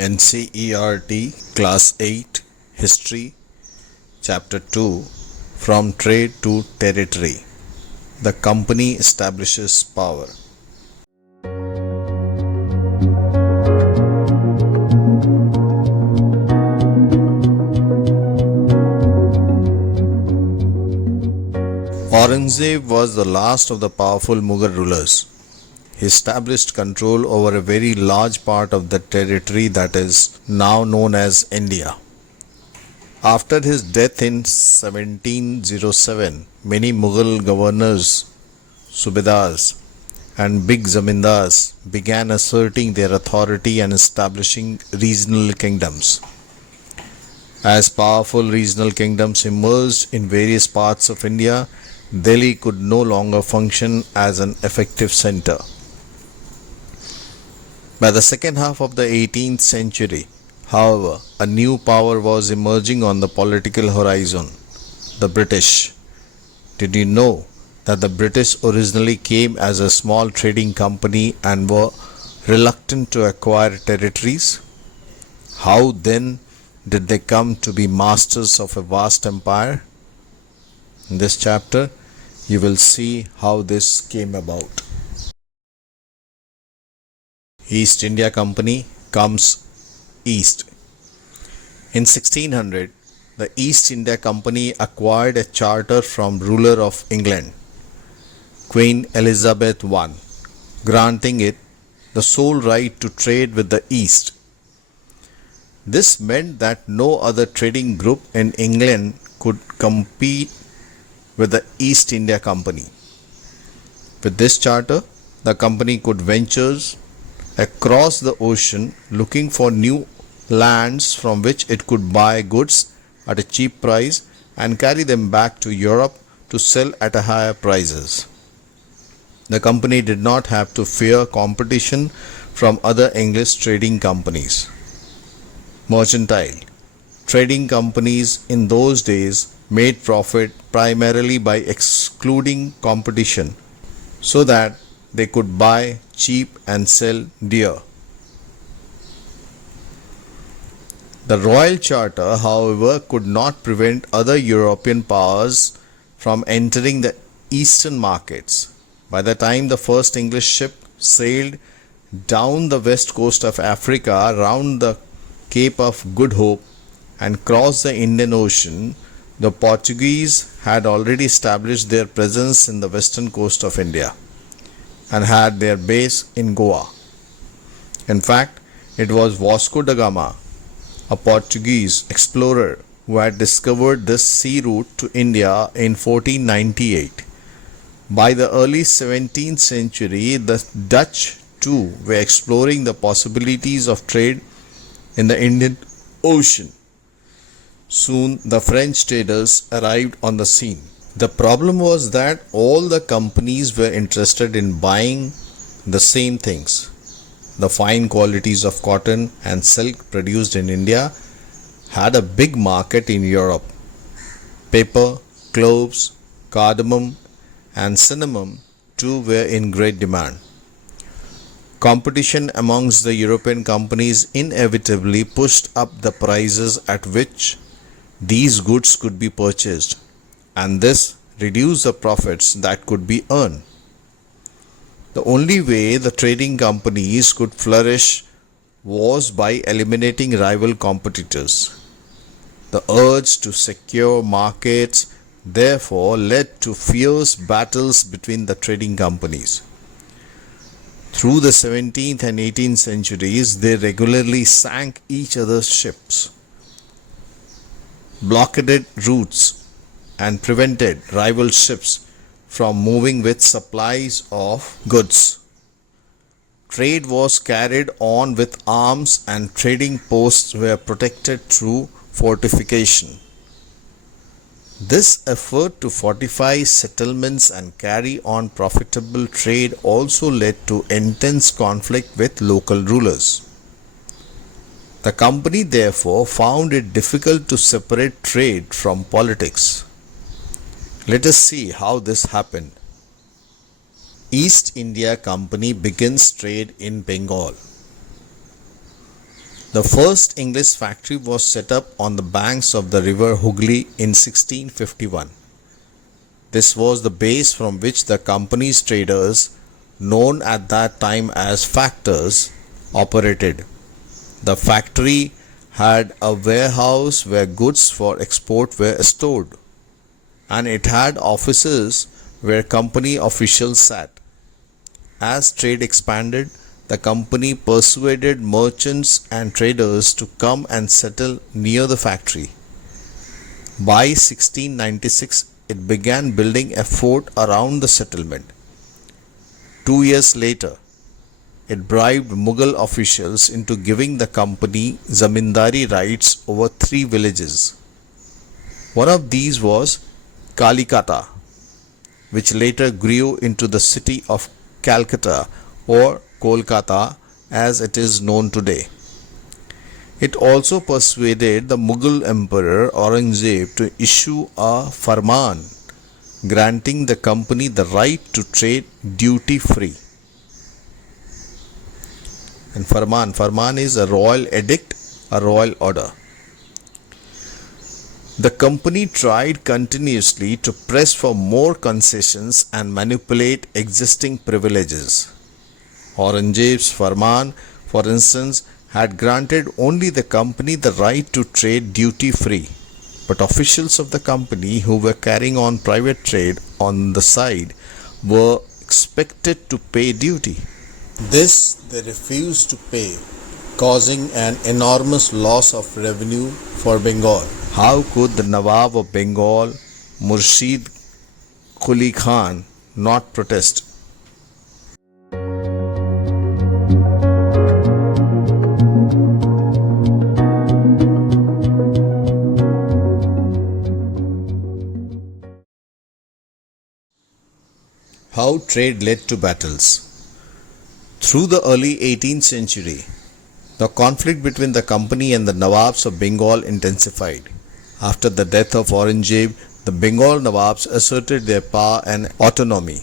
NCERT Class 8 History Chapter 2 From Trade to Territory. The company establishes power. Aurangzeb was the last of the powerful Mughal rulers. He established control over a very large part of the territory that is now known as India. After his death in 1707, many Mughal governors, subedars, and big zamindars began asserting their authority and establishing regional kingdoms. As powerful regional kingdoms emerged in various parts of India, Delhi could no longer function as an effective center. By the second half of the 18th century, however, a new power was emerging on the political horizon: the British. Did you know that the British originally came as a small trading company and were reluctant to acquire territories? How then did they come to be masters of a vast empire? In this chapter, you will see how this came about. East India Company comes east. In 1600, the East India Company acquired a charter from ruler of England, Queen Elizabeth I, granting it the sole right to trade with the East. This meant that no other trading group in England could compete with the East India Company. With this charter, the company could venture across the ocean looking for new lands from which it could buy goods at a cheap price and carry them back to Europe to sell at higher prices. The company did not have to fear competition from other English trading companies. Mercantile trading companies in those days made profit primarily by excluding competition so that they could buy cheap and sell dear. The Royal Charter, however, could not prevent other European powers from entering the eastern markets. By the time the first English ship sailed down the west coast of Africa round the Cape of Good Hope and crossed the Indian Ocean, the Portuguese had already established their presence in the western coast of India and had their base in Goa. In fact, it was Vasco da Gama, a Portuguese explorer, who had discovered this sea route to India in 1498. By the early 17th century, the Dutch too were exploring the possibilities of trade in the Indian Ocean. Soon the French traders arrived on the scene. The problem was that all the companies were interested in buying the same things. The fine qualities of cotton and silk produced in India had a big market in Europe. Pepper, cloves, cardamom, and cinnamon too were in great demand. Competition amongst the European companies inevitably pushed up the prices at which these goods could be purchased, and this reduced the profits that could be earned. The only way the trading companies could flourish was by eliminating rival competitors. The urge to secure markets therefore led to fierce battles between the trading companies. Through the 17th and 18th centuries, they regularly sank each other's ships, blockaded routes, and prevented rival ships from moving with supplies of goods. Trade was carried on with arms, and trading posts were protected through fortification. This effort to fortify settlements and carry on profitable trade also led to intense conflict with local rulers. The company therefore found it difficult to separate trade from politics. Let us see how this happened. East India Company begins trade in Bengal. The first English factory was set up on the banks of the river Hooghly in 1651. This was the base from which the company's traders, known at that time as factors, operated. The factory had a warehouse where goods for export were stored, and it had offices where company officials sat. As trade expanded, the company persuaded merchants and traders to come and settle near the factory. By 1696, it began building a fort around the settlement. 2 years later, it bribed Mughal officials into giving the company zamindari rights over 3 villages. One of these was Kalikata, which later grew into the city of Calcutta or Kolkata as it is known today. It also persuaded the Mughal Emperor Aurangzeb to issue a farman granting the company the right to trade duty-free. And farman is a royal edict, a royal order. The company tried continuously to press for more concessions and manipulate existing privileges. Aurangzeb's farman, for instance, had granted only the company the right to trade duty-free, but officials of the company who were carrying on private trade on the side were expected to pay duty. This they refused to pay, causing an enormous loss of revenue for Bengal. How could the Nawab of Bengal, Murshid Quli Khan, not protest? How trade led to battles. Through the early 18th century, the conflict between the company and the Nawabs of Bengal intensified. After the death of Aurangzeb, the Bengal Nawabs asserted their power and autonomy,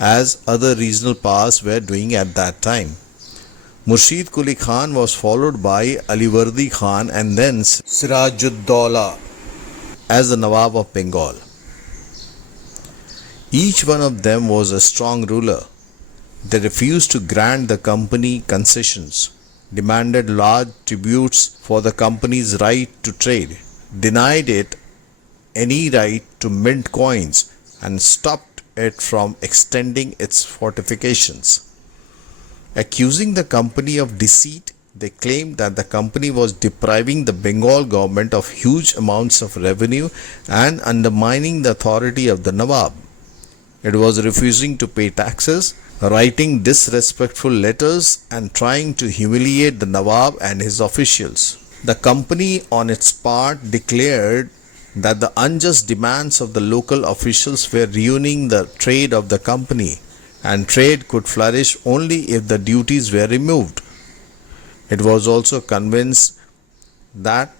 as other regional powers were doing at that time. Murshid Quli Khan was followed by Alivardi Khan and then Sirajud-Dowla as the Nawab of Bengal. Each one of them was a strong ruler. They refused to grant the company concessions, demanded large tributes for the company's right to trade, denied it any right to mint coins, and stopped it from extending its fortifications. Accusing the company of deceit, they claimed that the company was depriving the Bengal government of huge amounts of revenue and undermining the authority of the Nawab. It was refusing to pay taxes, writing disrespectful letters, and trying to humiliate the Nawab and his officials. The company, on its part, declared that the unjust demands of the local officials were ruining the trade of the company, and trade could flourish only if the duties were removed. It was also convinced that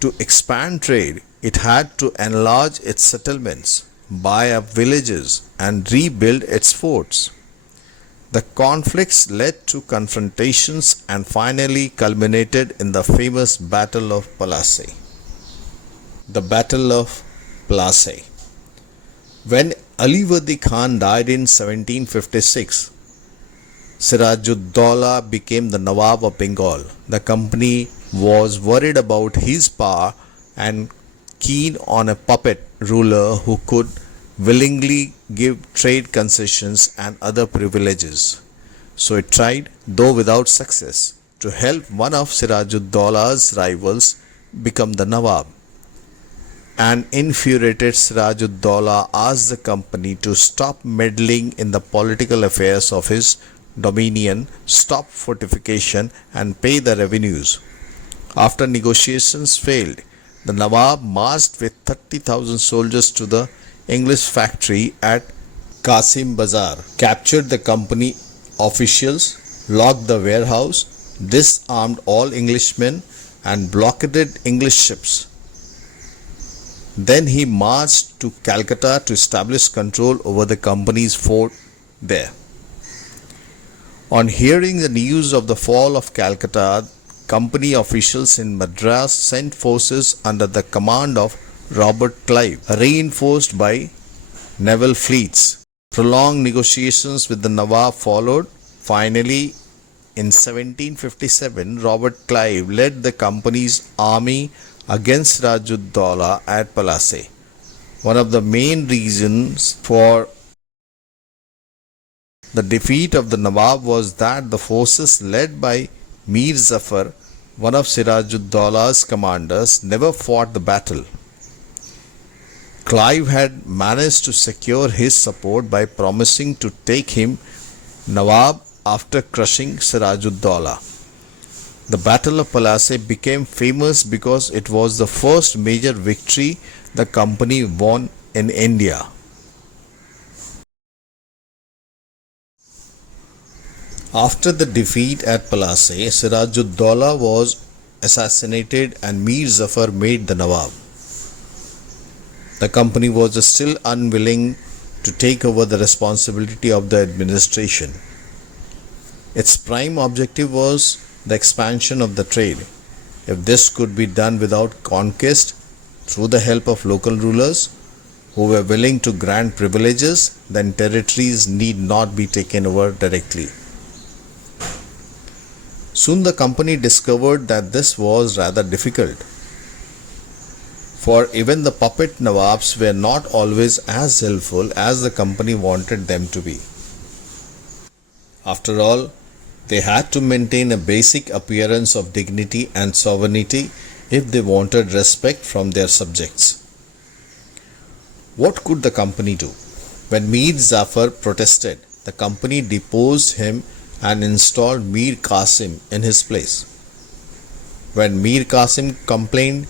to expand trade, it had to enlarge its settlements, buy up villages, and rebuild its forts. The conflicts led to confrontations and finally culminated in the famous Battle of Plassey. The Battle of Plassey. When Alivardi Khan died in 1756, Sirajud-Dowla became the Nawab of Bengal. The company was worried about his power and keen on a puppet ruler who could willingly give trade concessions and other privileges. So it tried, though without success, to help one of Sirajud-Dowla's rivals become the Nawab. An infuriated Sirajud-Dowla asked the company to stop meddling in the political affairs of his dominion, stop fortification, and pay the revenues. After negotiations failed, the Nawab marched with 30,000 soldiers to the English factory at Qasim Bazar, captured the company officials, locked the warehouse, disarmed all Englishmen, and blockaded English ships. Then he marched to Calcutta to establish control over the company's fort there. On hearing the news of the fall of Calcutta, company officials in Madras sent forces under the command of Robert Clive, reinforced by naval fleets. Prolonged negotiations with the Nawab followed. Finally, in 1757, Robert Clive led the company's army against Sirajuddaulah at Palase. One of the main reasons for the defeat of the Nawab was that the forces led by Mir Zafar, one of Sirajuddaullah's commanders, never fought the battle. Clive had managed to secure his support by promising to take him Nawab after crushing Sirajuddaulah. The Battle of Palase became famous because it was the first major victory the company won in India. After the defeat at Palase, Sirajuddaulah was assassinated and Mir Zafar made the Nawab. The company was still unwilling to take over the responsibility of the administration. Its prime objective was the expansion of the trade. If this could be done without conquest, through the help of local rulers who were willing to grant privileges, then territories need not be taken over directly. Soon the company discovered that this was rather difficult, for even the puppet Nawabs were not always as helpful as the company wanted them to be. After all, they had to maintain a basic appearance of dignity and sovereignty if they wanted respect from their subjects. What could the company do? When Mir Zafar protested, the company deposed him and installed Mir Qasim in his place. When Mir Qasim complained,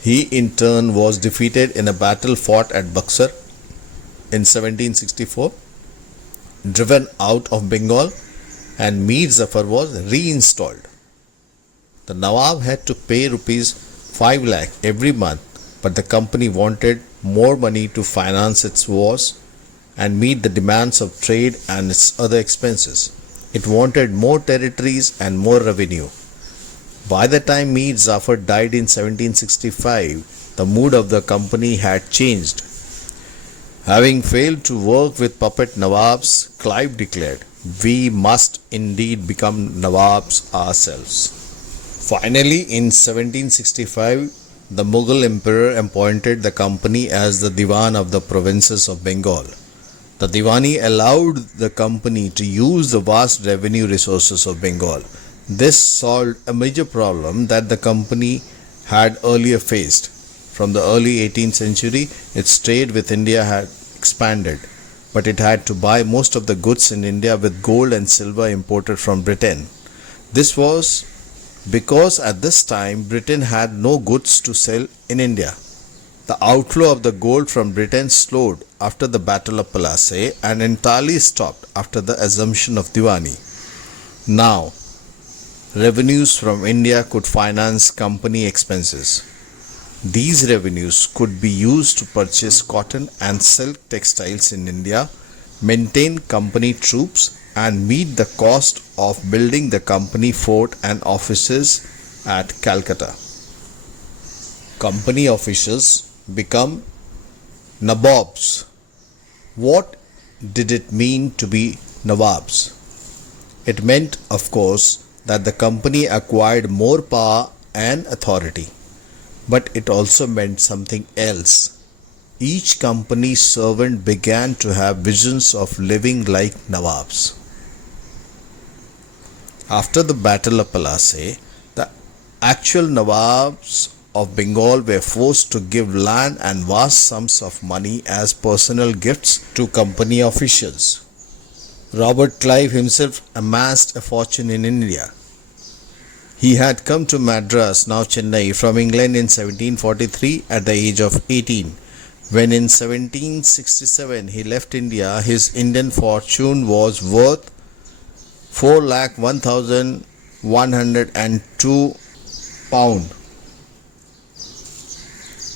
he in turn was defeated in a battle fought at Buxar in 1764, driven out of Bengal, and Mir Zafar was reinstalled. The Nawab had to pay rupees 5 lakh every month, but the company wanted more money to finance its wars and meet the demands of trade and its other expenses. It wanted more territories and more revenue. By the time Mir Zafar died in 1765, the mood of the company had changed. Having failed to work with puppet Nawabs, Clive declared, "We must indeed become Nawabs ourselves." Finally, in 1765, the Mughal emperor appointed the company as the Diwan of the provinces of Bengal. The Diwani allowed the company to use the vast revenue resources of Bengal. This solved a major problem that the company had earlier faced. From the early 18th century, its trade with India had expanded, but it had to buy most of the goods in India with gold and silver imported from Britain. This was because at this time Britain had no goods to sell in India. The outflow of the gold from Britain slowed after the Battle of Palase and entirely stopped after the assumption of Diwani. Now, revenues from India could finance company expenses. These revenues could be used to purchase cotton and silk textiles in India, maintain company troops, and meet the cost of building the company fort and offices at Calcutta. Company officials become Nabobs. What did it mean to be Nawabs? It meant, of course, that the company acquired more power and authority. But it also meant something else. Each company servant began to have visions of living like Nawabs. After the Battle of Palase, the actual Nawabs of Bengal were forced to give land and vast sums of money as personal gifts to company officials. Robert Clive himself amassed a fortune in India. He had come to Madras, now Chennai, from England in 1743 at the age of 18. When in 1767 he left India, his Indian fortune was worth 4,01,102 pounds.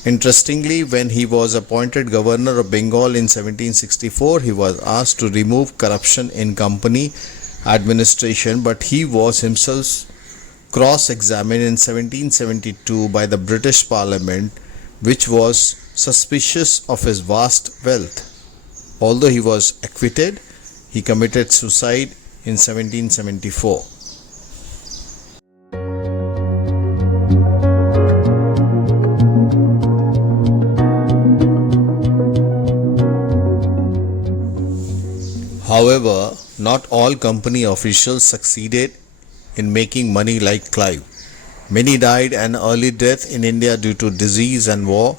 Interestingly, when he was appointed governor of Bengal in 1764, he was asked to remove corruption in company administration, but he was himself cross-examined in 1772 by the British Parliament, which was suspicious of his vast wealth. Although he was acquitted, he committed suicide in 1774. However, not all company officials succeeded in making money like Clive. Many died an early death in India due to disease and war,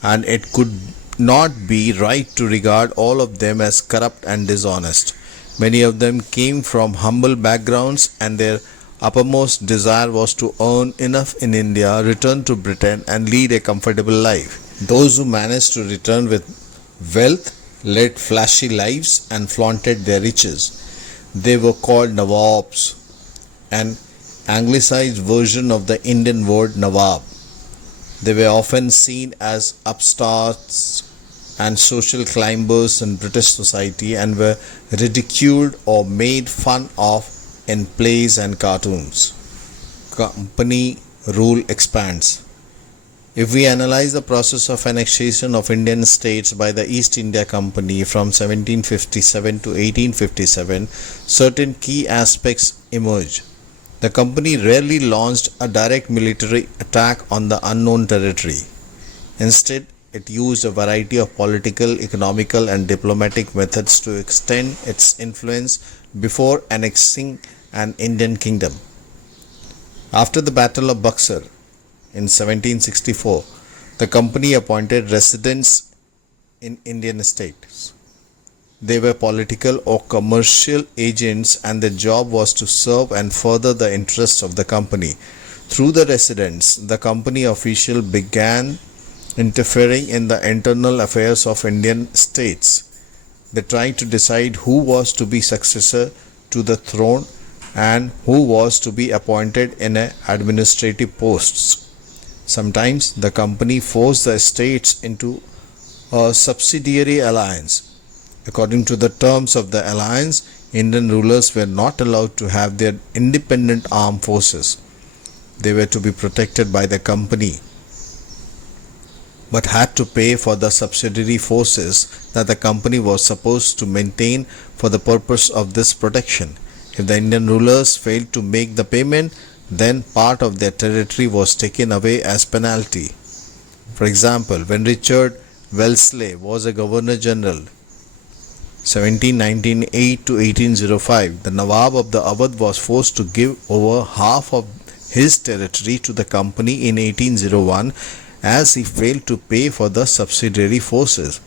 and it could not be right to regard all of them as corrupt and dishonest. Many of them came from humble backgrounds, and their uppermost desire was to earn enough in India, return to Britain, and lead a comfortable life. Those who managed to return with wealth led flashy lives and flaunted their riches. They were called Nawabs, an anglicized version of the Indian word Nawab. They were often seen as upstarts and social climbers in British society and were ridiculed or made fun of in plays and cartoons. Company rule expands. If we analyze the process of annexation of Indian states by the East India Company from 1757 to 1857, certain key aspects emerge. The company rarely launched a direct military attack on the unknown territory. Instead, it used a variety of political, economical, and diplomatic methods to extend its influence before annexing an Indian kingdom. After the Battle of Buxar in 1764, the company appointed residents in Indian states. They were political or commercial agents, and their job was to serve and further the interests of the company. Through the residents, the company official began interfering in the internal affairs of Indian states. They tried to decide who was to be successor to the throne and who was to be appointed in administrative posts. Sometimes the company forced the states into a subsidiary alliance. According to the terms of the alliance, Indian rulers were not allowed to have their independent armed forces. They were to be protected by the company, but had to pay for the subsidiary forces that the company was supposed to maintain for the purpose of this protection. If the Indian rulers failed to make the payment, then part of their territory was taken away as penalty. For example, when Richard Wellesley was a Governor General 1798 to 1805, the Nawab of the Awadh was forced to give over half of his territory to the company in 1801 as he failed to pay for the subsidiary forces.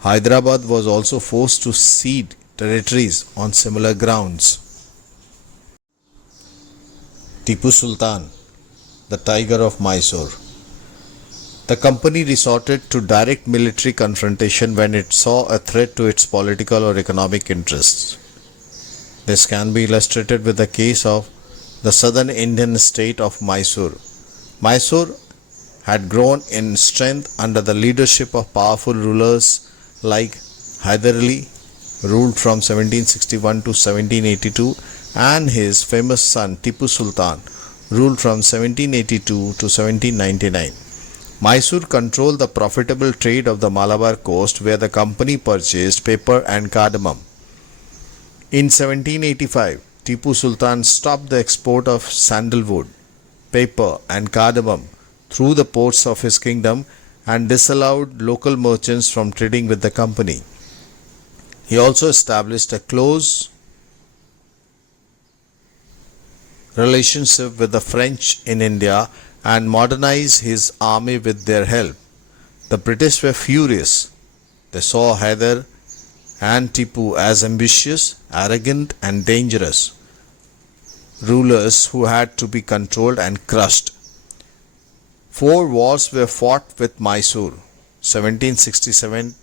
Hyderabad was also forced to cede territories on similar grounds. Tipu Sultan, the Tiger of Mysore. The company resorted to direct military confrontation when it saw a threat to its political or economic interests. This can be illustrated with the case of the southern Indian state of Mysore. Mysore had grown in strength under the leadership of powerful rulers like Hyder Ali, ruled from 1761 to 1782, and his famous son Tipu Sultan, ruled from 1782 to 1799. Mysore controlled the profitable trade of the Malabar coast, where the company purchased paper and cardamom. In 1785, Tipu Sultan stopped the export of sandalwood, paper and cardamom through the ports of his kingdom and disallowed local merchants from trading with the company. He also established a close relationship with the French in India and modernized his army with their help. The British were furious. They saw Hyder and Tipu as ambitious, arrogant and dangerous rulers who had to be controlled and crushed. 4 wars were fought with Mysore: 1767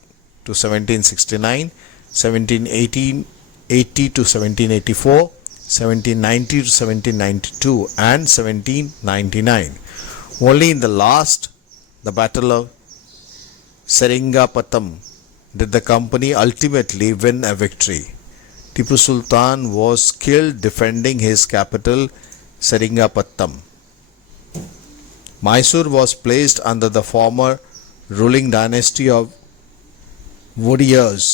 to 1769, 1780 to 1784, 1790 to 1792 and 1799. Only in the last, the Battle of Seringapatam, did the company ultimately win a victory. Tipu Sultan was killed defending his capital Seringapattam. Mysore was placed under the former ruling dynasty of Vodiyars,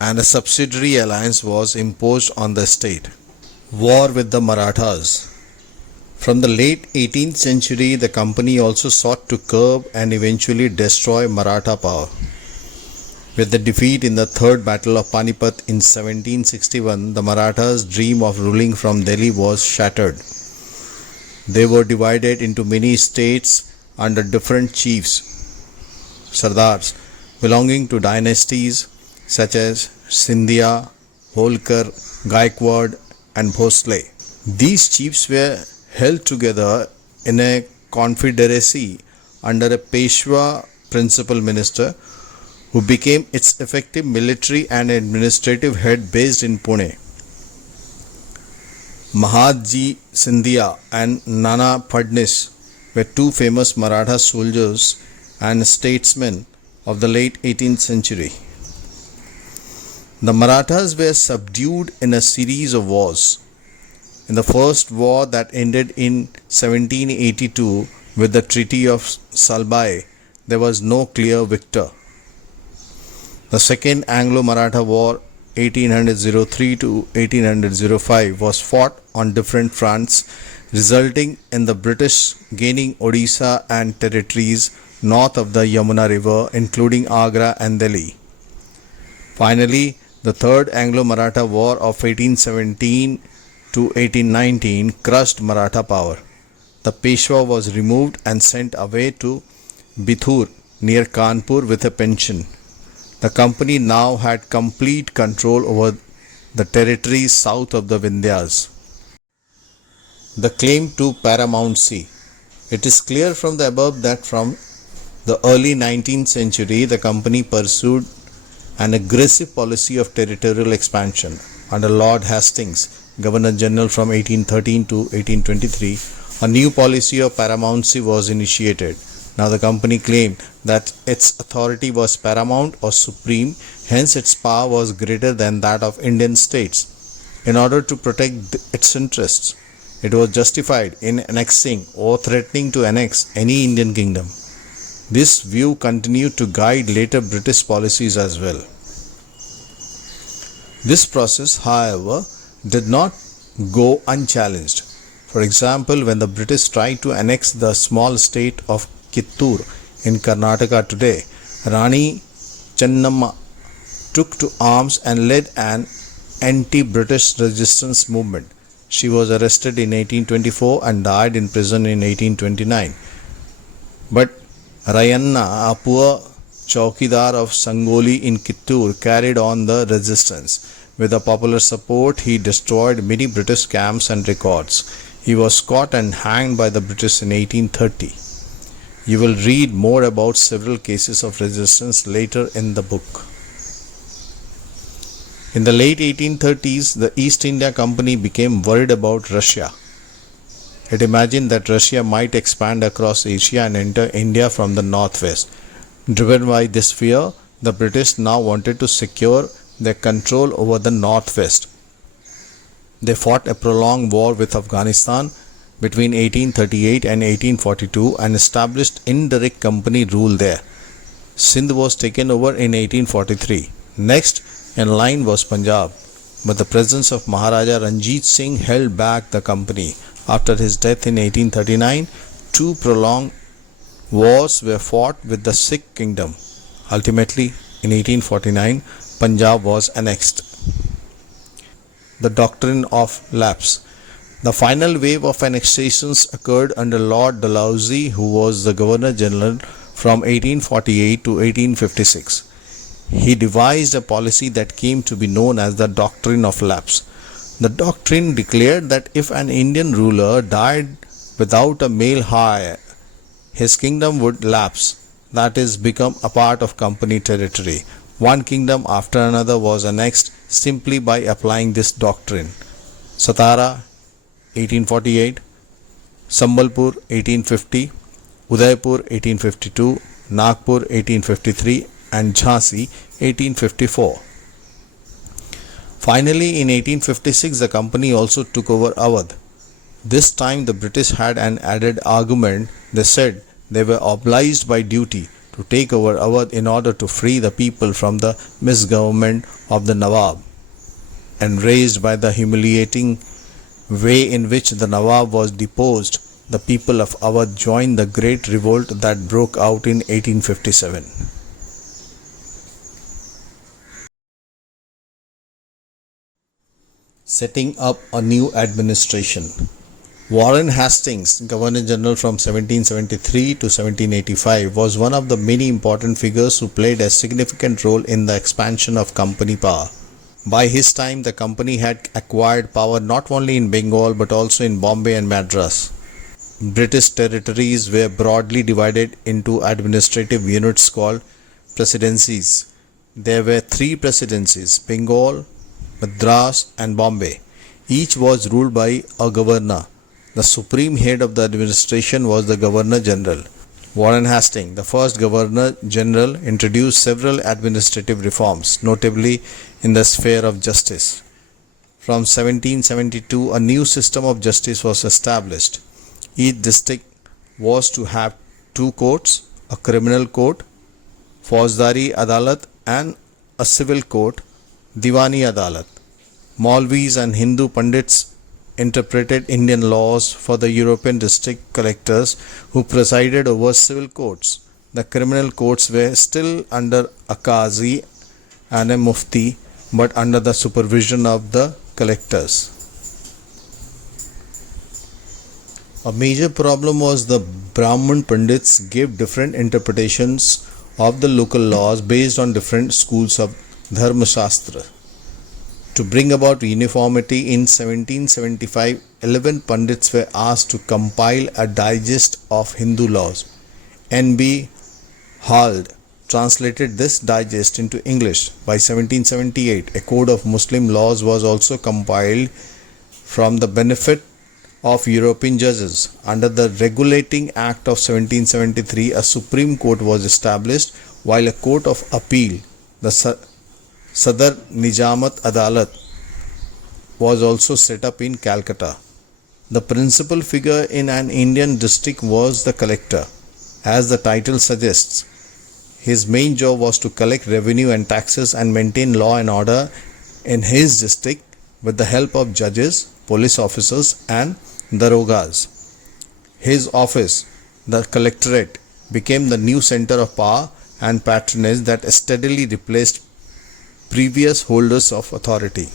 and a subsidiary alliance was imposed on the state. War with the Marathas. From the late 18th century, the company also sought to curb and eventually destroy Maratha power. With the defeat in the Third Battle of Panipat in 1761, the Marathas' dream of ruling from Delhi was shattered. They were divided into many states under different chiefs, Sardars, belonging to dynasties such as Scindia, Holkar, Gaikwad and Bhosle. These chiefs were held together in a confederacy under a Peshwa principal minister who became its effective military and administrative head based in Pune. Mahatji Scindia and Nana Phadnis were two famous Maratha soldiers and statesmen of the late 18th century. The Marathas were subdued in a series of wars. In the first war that ended in 1782 with the Treaty of Salbai, there was no clear victor. The Second Anglo-Maratha War 1803 to 1805 was fought on different fronts, resulting in the British gaining Odisha and territories north of the Yamuna River, including Agra and Delhi. Finally, the Third Anglo-Maratha War of 1817 to 1819 crushed Maratha power. The Peshwa was removed and sent away to Bithur near Kanpur with a pension. The company now had complete control over the territories south of the Vindhyas. The claim to paramountcy. It is clear from the above that from the early 19th century, the company pursued an aggressive policy of territorial expansion. Under Lord Hastings, Governor General from 1813 to 1823, a new policy of paramountcy was initiated. Now the company claimed that its authority was paramount or supreme, hence its power was greater than that of Indian states. In order to protect its interests, it was justified in annexing or threatening to annex any Indian kingdom. This view continued to guide later British policies as well. This process, however, did not go unchallenged. For example, when the British tried to annex the small state of Kittur in Karnataka today, Rani Chennamma took to arms and led an anti-British resistance movement. She was arrested in 1824 and died in prison in 1829. But Rayanna, a poor Chaukidar of Sangoli in Kittur, carried on the resistance. With the popular support, he destroyed many British camps and records. He was caught and hanged by the British in 1830. You will read more about several cases of resistance later in the book. In the late 1830s, the East India Company became worried about Russia. It imagined that Russia might expand across Asia and enter India from the northwest. Driven by this fear, the British now wanted to secure their control over the northwest. They fought a prolonged war with Afghanistan between 1838 and 1842 and established indirect company rule there. Sindh was taken over in 1843. Next in line was Punjab, but the presence of Maharaja Ranjit Singh held back the company. After his death in 1839, two prolonged wars were fought with the Sikh kingdom. Ultimately, in 1849, Punjab was annexed. The doctrine of lapse. The final wave of annexations occurred under Lord Dalhousie, who was the Governor General from 1848 to 1856. He devised a policy that came to be known as the doctrine of lapse. The doctrine declared that if an Indian ruler died without a male heir, his kingdom would lapse, that is, become a part of company territory. One kingdom after another was annexed simply by applying this doctrine. Satara 1848, Sambalpur 1850, Udaipur 1852, Nagpur 1853 and Jhansi 1854. Finally, in 1856, the company also took over Awadh. This time the British had an added argument. They said they were obliged by duty to take over Awadh in order to free the people from the misgovernment of the Nawab. Enraged by the humiliating way in which the Nawab was deposed, the people of Awadh joined the great revolt that broke out in 1857. Setting up a new administration. Warren Hastings, Governor General from 1773 to 1785, was one of the many important figures who played a significant role in the expansion of company power. By his time, the company had acquired power not only in Bengal but also in Bombay and Madras. British territories were broadly divided into administrative units called presidencies. There were 3 presidencies: Bengal, Madras and Bombay. Each was ruled by a governor. The supreme head of the administration was the Governor General. Warren Hastings, the first Governor General, introduced several administrative reforms, notably in the sphere of justice. From 1772, a new system of justice was established. Each district was to have 2 courts, a criminal court, Faujdari Adalat, and a civil court, Diwani Adalat. Maulvis and Hindu Pandits interpreted Indian laws for the European district collectors who presided over civil courts. The criminal courts were still under a Qazi and a Mufti, but under the supervision of the collectors. A major problem was the Brahman Pandits gave different interpretations of the local laws based on different schools of Dharma Shastra. To bring about uniformity, in 1775, 11 Pandits were asked to compile a digest of Hindu laws. N.B. Hald translated this digest into English. By 1778, a code of Muslim laws was also compiled from the benefit of European judges. Under the Regulating Act of 1773, a Supreme Court was established, while a Court of Appeal, the Sadar Nijamat Adalat, was also set up in Calcutta. The principal figure in an Indian district was the collector. As the title suggests, his main job was to collect revenue and taxes and maintain law and order in his district with the help of judges, police officers and darogas. His office, the collectorate, became the new center of power and patronage that steadily replaced previous holders of authority.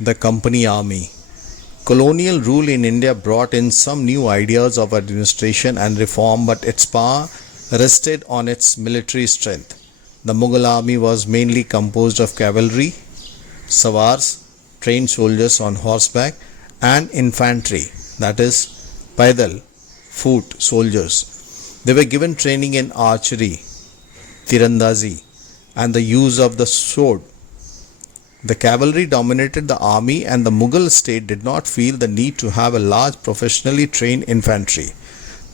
The Company Army. Colonial rule in India brought in some new ideas of administration and reform, but its power rested on its military strength. The Mughal army was mainly composed of cavalry, sawars, trained soldiers on horseback, and infantry, that is, paidal, foot soldiers. They were given training in archery, tirandazi, and the use of the sword. The cavalry dominated the army, and the Mughal state did not feel the need to have a large professionally trained infantry.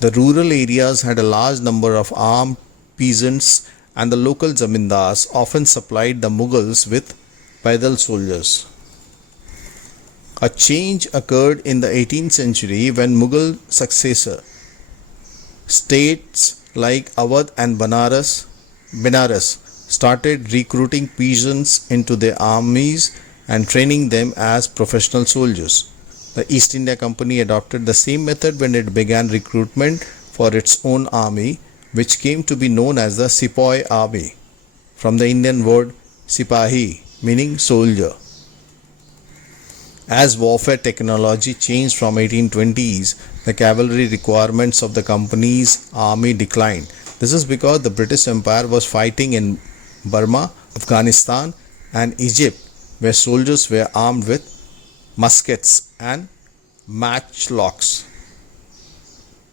The rural areas had a large number of armed peasants, and the local zamindars often supplied the Mughals with paidal soldiers. A change occurred in the 18th century when Mughal successor states like Awadh and Benares started recruiting peasants into their armies and training them as professional soldiers. The East India Company adopted the same method when it began recruitment for its own army, which came to be known as the Sepoy Army, from the Indian word Sipahi, meaning soldier. As warfare technology changed from 1820s, the cavalry requirements of the company's army declined. This is because the British Empire was fighting in Burma, Afghanistan and Egypt, where soldiers were armed with muskets and matchlocks.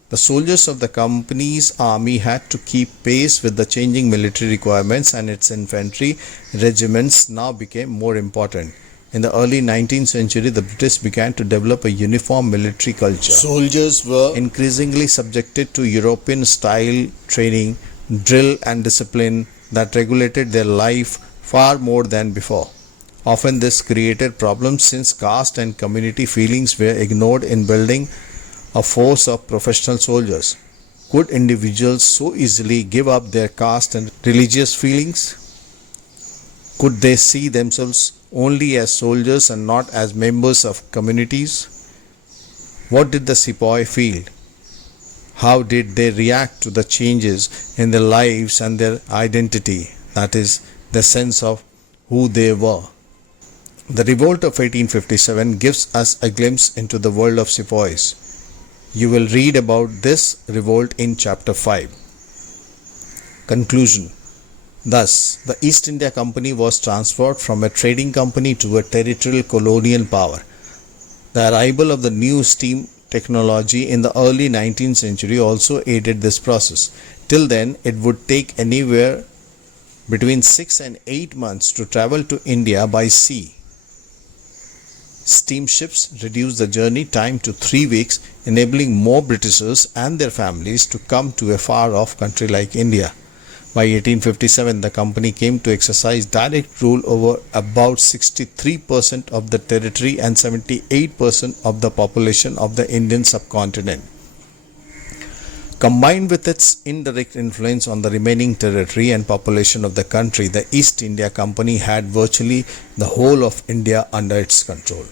The soldiers of the company's army had to keep pace with the changing military requirements, and its infantry regiments now became more important. In the early 19th century, the British began to develop a uniform military culture. Soldiers were increasingly subjected to European-style training, drill and discipline that regulated their life far more than before. Often this created problems since caste and community feelings were ignored in building a force of professional soldiers. Could individuals so easily give up their caste and religious feelings? Could they see themselves only as soldiers and not as members of communities? What did the sepoy feel? How did they react to the changes in their lives and their identity, that is, the sense of who they were? The revolt of 1857 gives us a glimpse into the world of sepoys. You will read about this revolt in chapter 5. Conclusion. Thus, the East India Company was transferred from a trading company to a territorial colonial power. The arrival of the new steam technology in the early 19th century also aided this process. Till then, it would take anywhere between 6 and 8 months to travel to India by sea. Steamships reduced the journey time to 3 weeks, enabling more Britishers and their families to come to a far-off country like India. By 1857, the company came to exercise direct rule over about 63% of the territory and 78% of the population of the Indian subcontinent. Combined with its indirect influence on the remaining territory and population of the country, the East India Company had virtually the whole of India under its control.